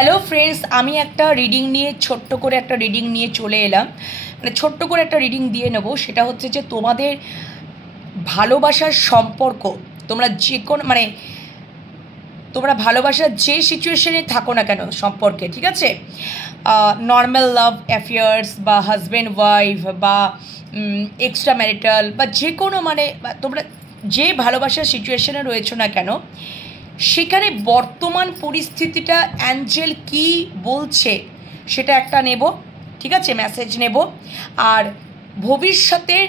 Hello friends, আমি একটা reading নিয়ে ছোট্ট করে একটা রিডিং নিয়ে চলে এলাম। মানে ছোট্ট করে একটা রিডিং দিয়ে নেব। সেটা হচ্ছে যে তোমাদের ভালোবাসার সম্পর্ক, তোমরা যে কোনো তোমরা ভালোবাসার যে সিচুয়েশনে থাকো না কেন সম্পর্কে, ঠিক আছে, নর্মাল লাভ অ্যাফেয়ার্স বা হাজব্যান্ড ওয়াইফ বা এক্সট্রা ম্যারিটাল বা যে কোনো তোমরা যে ভালোবাসার সিচুয়েশনে রয়েছো না কেন, সেখানে বর্তমান পরিস্থিতিটা অ্যাঞ্জেল কি বলছে সেটা একটা নেব, ঠিক আছে, মেসেজ নেব। আর ভবিষ্যতের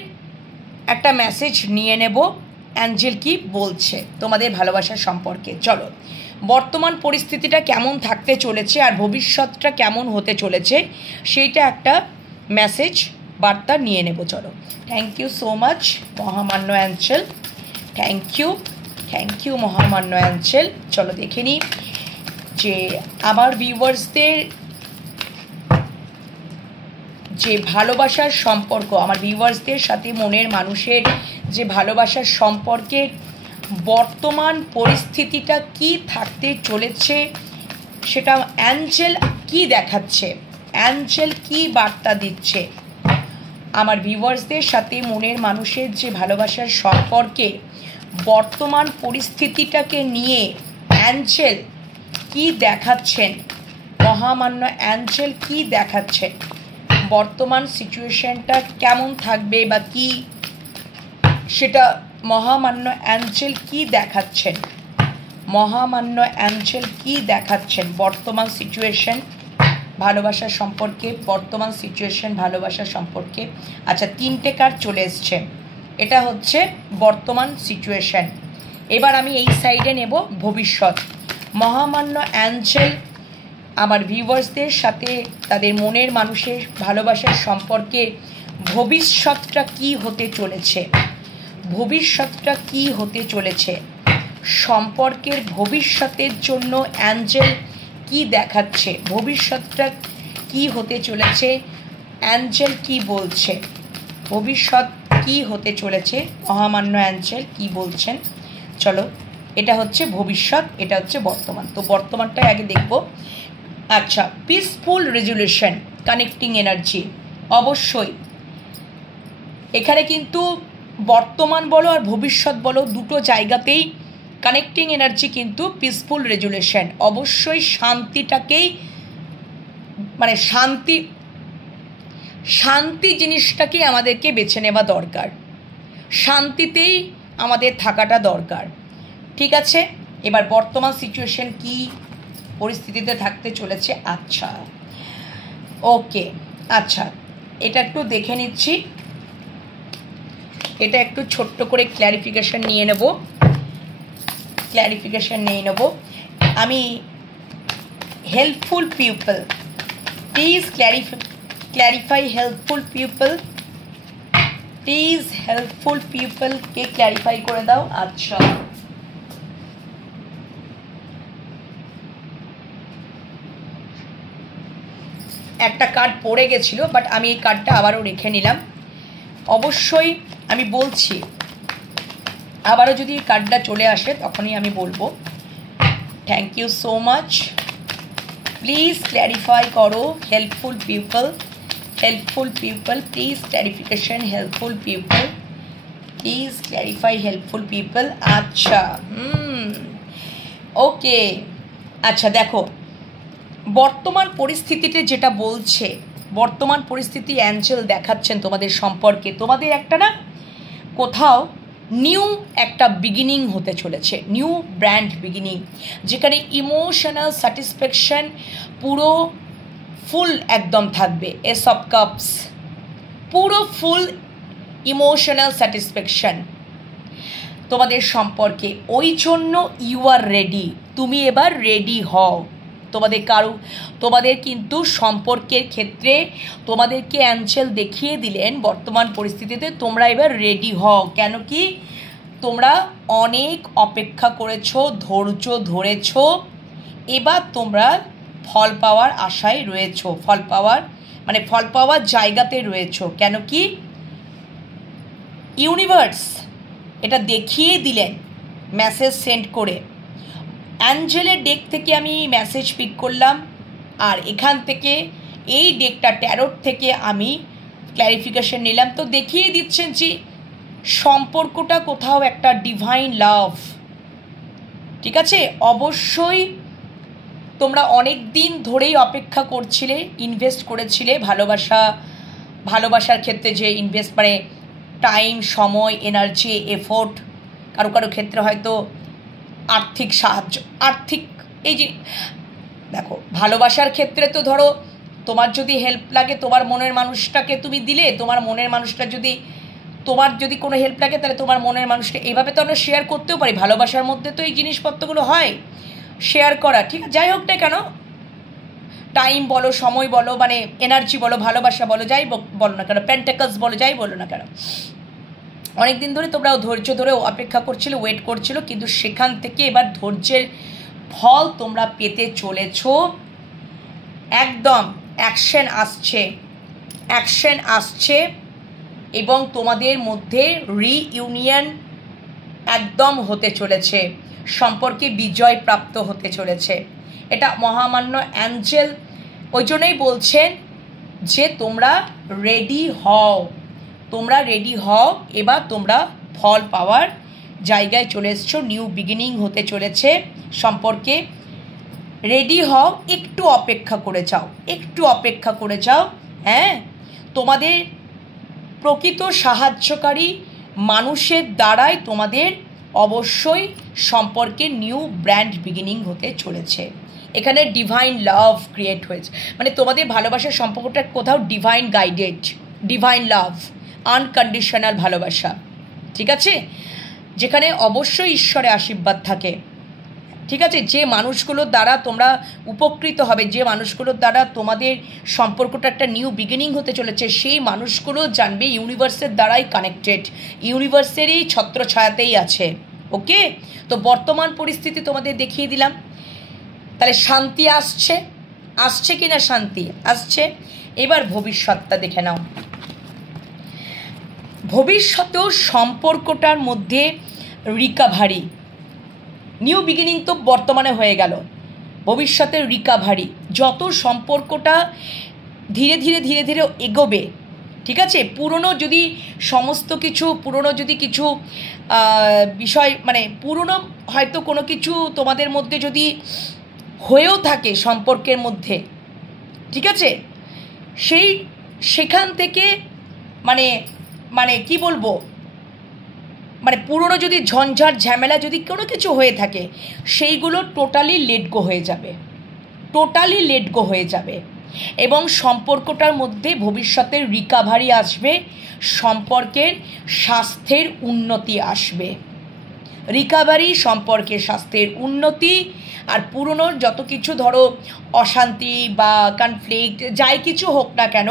একটা মেসেজ নিয়ে নেব, অ্যাঞ্জেল কি বলছে তোমাদের ভালোবাসার সম্পর্কে। চলো, বর্তমান পরিস্থিতিটা কেমন থাকতে চলেছে আর ভবিষ্যৎটা কেমন হতে চলেছে সেইটা একটা মেসেজ বার্তা নিয়ে নেব। চলো, থ্যাংক ইউ সো মাচ মহামান্য অ্যাঞ্জেল, থ্যাংক ইউ মহামান্য অ্যাঞ্জেল। চলো দেখে নিই যে আমার ভিউয়ার্সদের যে ভালোবাসার সম্পর্ক, আমার ভিউয়ার্সদের সাথে মনের মানুষের যে ভালোবাসার সম্পর্কে বর্তমান পরিস্থিতিটা কি থাকতে চলেছে সেটা অ্যাঞ্জেল কি দেখাচ্ছে, অ্যাঞ্জেল কি বার্তা দিচ্ছে। আমার ভিউয়ার্সদের সাথে মনের মানুষের যে ভালোবাসার সম্পর্কে বর্তমান পরিস্থিতিটাকে নিয়ে অ্যাঞ্জেল কি দেখাচ্ছেন, মহামান্য অ্যাঞ্জেল কি দেখাচ্ছেন, বর্তমান সিচুয়েশনটা কেমন থাকবে বা কি সেটা মহামান্য অ্যাঞ্জেল কি দেখাচ্ছেন, মহামান্য অ্যাঞ্জেল কি দেখাচ্ছেন বর্তমান সিচুয়েশন ভালোবাসার সম্পর্কে, বর্তমান সিচুয়েশন ভালোবাসার সম্পর্কে। আচ্ছা, 3টে কার্ড চলে এসছে, এটা হচ্ছে বর্তমান সিচুয়েশন। এবার আমি এই সাইডে নেব ভবিষ্যৎ। মহামান্য অ্যাঞ্জেল আমার ভিউয়ার্সদের সাথে তাদের মনের মানুষের ভালোবাসার সম্পর্কে ভবিষ্যৎটা কি হতে চলেছে, ভবিষ্যৎটা কি হতে চলেছে, সম্পর্কের ভবিষ্যতের জন্য অ্যাঞ্জেল কি দেখাচ্ছে, ভবিষ্যৎটা কি হতে চলেছে, অ্যাঞ্জেল কি বলছে, ভবিষ্যৎ কি হতে চলেছে, মহামান্য অ্যাঞ্জেল কি বলছেন। চলো, এটা হচ্ছে ভবিষ্যৎ, এটা হচ্ছে বর্তমান। তো বর্তমানটাই আগে দেখব। আচ্ছা, পিসফুল রেজুলেশন, কানেক্টিং এনার্জি। অবশ্যই এখানে কিন্তু বর্তমান বলো আর ভবিষ্যৎ বলো, দুটো জায়গাতেই কানেক্টিং এনার্জি কিন্তু পিসফুল রেজুলেশন। অবশ্যই শান্তিটাকেই শান্তি জিনিসটাকে আমাদেরকে বেছে নেওয়া দরকার, শান্তিতেই আমাদের থাকাটা দরকার, ঠিক আছে। এবার বর্তমান সিচুয়েশন কি পরিস্থিতিতে থাকতে চলেছে। আচ্ছা, ওকে, আচ্ছা, এটা একটু দেখে নিচ্ছি, এটা একটু ছোট্ট করে ক্ল্যারিফিকেশন নিয়ে নেব। আমি helpful people, please clarify helpful people, please helpful পিপলকে ক্ল্যারিফাই করে দাও। আচ্ছা, একটা কার্ড পড়ে গেছিলো, বাট আমি এই কার্ডটা আবারও রেখে নিলাম। অবশ্যই আমি বলছি, আবারও যদি কার্ডটা চলে আসে তখনই আমি বলবো। Thank you so much, please clarify করো helpful people, please clarification helpful people, please clarify helpful people. আচ্ছা, ওকে, আচ্ছা দেখো, বর্তমান পরিস্থিতিতে যেটা বলছে, বর্তমান পরিস্থিতি অ্যাঞ্জেল দেখাচ্ছেন তোমাদের সম্পর্কে, তোমাদের একটা কোথাও নিউ একটা বিগিনিং হতে চলেছে, নিউ ব্র্যান্ড বিগিনিং, যেখানে ইমোশনাল স্যাটিসফ্যাকশন পুরো ফুল একদম থাকবে। এস অফ কাপস, পুরো ফুল ইমোশনাল স্যাটিসফ্যাকশন তোমাদের সম্পর্কে। ওই জন্য ইউ আর রেডি, তুমি এবার রেডি হও। তোমাদের কিন্তু সম্পর্কের ক্ষেত্রে তোমাদেরকে অ্যাঞ্জেল দেখিয়ে দিলেন বর্তমান পরিস্থিতিতে তোমরা এবার রেডি হও। কেন কি, তোমরা অনেক অপেক্ষা করেছো, ধৈর্য ধরেছো, এবার তোমরা ফল পাওয়ার আশায় রয়েছো, ফল পাওয়ার জায়গাতে রয়েছো। কেন কি, ইউনিভার্স এটা দেখিয়ে দিলেন মেসেজ সেন্ড করে। অ্যাঞ্জেলের ডেক থেকে আমি মেসেজ পিক করলাম, আর এখান থেকে এই ডেকটা ট্যারোট থেকে আমি ক্ল্যারিফিকেশন নিলাম, তো দেখিয়ে দিচ্ছেন যে সম্পর্কটা কোথাও একটা ডিভাইন লাভ, ঠিক আছে। অবশ্যই তোমরা অনেক দিন ধরেই অপেক্ষা করছিলে, ইনভেস্ট করেছিলে ভালোবাসার ক্ষেত্রে, যে ইনভেস্ট মানে টাইম, সময়, এনার্জি, এফোর্ট, কারো কারো ক্ষেত্রে হয়তো আর্থিক সাহায্য, আর্থিক এই যে দেখো ভালোবাসার ক্ষেত্রে তো ধরো তোমার যদি হেল্প লাগে, তোমার মনের মানুষটাকে তুমি দিলে, তোমার মনের মানুষটা যদি, তোমার যদি কোনো হেল্প লাগে তাহলে তোমার মনের মানুষকে এইভাবে তো আমরা শেয়ার করতেও পারি। ভালোবাসার মধ্যে তো এই জিনিসপত্রগুলো হয়, শেয়ার করা, ঠিক আছে। যাই হোক না কেন, টাইম বলো, সময় বলো, মানে এনার্জি বলো, ভালোবাসা বলো, যাই বলো না কেন, পেন্টাকলস বলো, যাই বলো না কেন, অনেক দিন ধরে তোমরাও ধৈর্য ধরে অপেক্ষা করছিলে, ওয়েট করছিল, কিন্তু সেখান থেকে এবার ধৈর্যের ফল তোমরা পেতে চলেছ। একদম অ্যাকশন আসছে এবং তোমাদের মধ্যে রিইউনিয়ন একদম হতে চলেছে, সম্পর্কে বিজয় প্রাপ্ত হতে চলেছে। এটা মহামান্য অ্যাঞ্জেল ওই জন্যই বলছেন যে তোমরা রেডি হও, এবার তোমরা ফল পাওয়ার জায়গায় চলে এসছো, নিউ বিগিনিং হতে চলেছে সম্পর্কে। রেডি হও, একটু অপেক্ষা করে যাও, হ্যাঁ। তোমাদের প্রকৃত সাহায্যকারী মানুষের দ্বারাই তোমাদের অবশ্যই সম্পর্কে নিউ ব্র্যান্ড বিগিনিং হতে চলেছে। এখানে ডিভাইন লাভ ক্রিয়েট হয়েছে, মানে তোমাদের ভালোবাসার সম্পর্কটা কোথাও ডিভাইন গাইডেড, ডিভাইন লাভ, আনকন্ডিশনাল ভালোবাসা, ঠিক আছে, যেখানে অবশ্যই ঈশ্বরের আশীর্বাদ থাকে, ঠিক আছে। যে মানুষগুলোর দ্বারা তোমরা উপকৃত হবে, যে মানুষগুলোর দ্বারা তোমাদের সম্পর্কটা একটা নিউ বিগিনিং হতে চলেছে, সেই মানুষগুলো জানবে ইউনিভার্সের দ্বারাই কানেক্টেড, ইউনিভার্সেরই ছত্রছায়াতেই আছে। ওকে, তো বর্তমান পরিস্থিতি তোমাদের দেখিয়ে দিলাম। তাহলে শান্তি আসছে কি না? শান্তি আসছে। এবার ভবিষ্যৎটা দেখে নাও। ভবিষ্যতেও সম্পর্কটার মধ্যে রিকাভারি, নিউ বিগিনিং তো বর্তমানে হয়ে গেল, ভবিষ্যতের রিকাভারি, যত সম্পর্কটা ধীরে ধীরে এগোবে, ঠিক আছে। পুরনো যদি কিছু বিষয়, মানে পুরনো হয়তো কোনো কিছু তোমাদের মধ্যে যদি হয়েও থাকে সম্পর্কের মধ্যে, ঠিক আছে, সেখান থেকে মানে কি বলবো, মানে পুরনো যদি ঝঞ্ঝাট ঝামেলা যদি কোনো কিছু হয়ে থাকে, সেইগুলো টোটালি লেট গো হয়ে যাবে এবং সম্পর্কটার মধ্যে ভবিষ্যতের রিকাভারি আসবে, সম্পর্কের স্বাস্থ্যের উন্নতি আসবে, সম্পর্কের স্বাস্থ্যের উন্নতি। আর পুরনো যত কিছু ধরো অশান্তি বা কনফ্লিক্ট যাই কিছু হোক না কেন,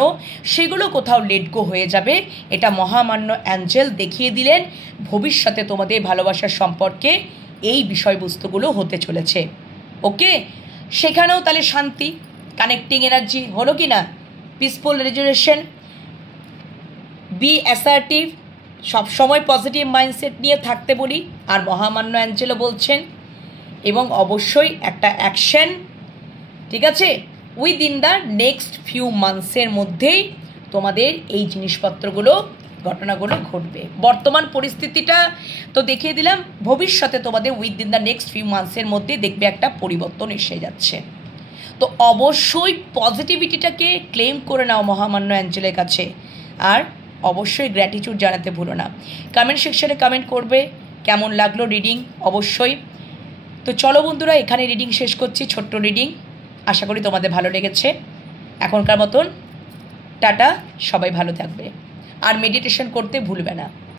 সেগুলো কোথাও লেট গো হয়ে যাবে। এটা মহামান্য অ্যাঞ্জেল দেখিয়ে দিলেন ভবিষ্যতে তোমাদের ভালোবাসার সম্পর্কে এই বিষয়বস্তুগুলো হতে চলেছে। ওকে, সেখানেও তাহলে শান্তি, কানেক্টিং এনার্জি হলো কি না, পিসফুল রেজুলেশন, বি অ্যাসার্টিভ, সবসময় পজিটিভ মাইন্ডসেট নিয়ে থাকতে বলি, আর মহামান্য অ্যাঞ্জেলও বলছেন, এবং অবশ্যই একটা অ্যাকশন, ঠিক আছে, উইদিন দ্য নেক্সট ফিউ মান্থসের মধ্যেই তোমাদের এই জিনিসপত্রগুলো, ঘটনাগুলো ঘটবে। বর্তমান পরিস্থিতিটা তো দেখিয়ে দিলাম, ভবিষ্যতে তোমাদের উইদিন দ্য নেক্সট ফিউ মান্থসের মধ্যে দেখবে একটা পরিবর্তন এসে যাচ্ছে। তো অবশ্যই পজিটিভিটিটাকে ক্লেম করে নাও মহামান্য অ্যাঞ্জেলের কাছে, আর অবশ্যই গ্র্যাটিটিউড জানাতে ভুলো না। কমেন্ট সেকশনে কমেন্ট করবে কেমন লাগলো রিডিং, অবশ্যই। তো চলো বন্ধুরা, এখানে রিডিং শেষ করছি, ছোট্ট রিডিং, আশা করি তোমাদের ভালো লেগেছে। এখনকার মতন টাটা, সবাই ভালো থাকবে, আর মেডিটেশন করতে ভুলবে না।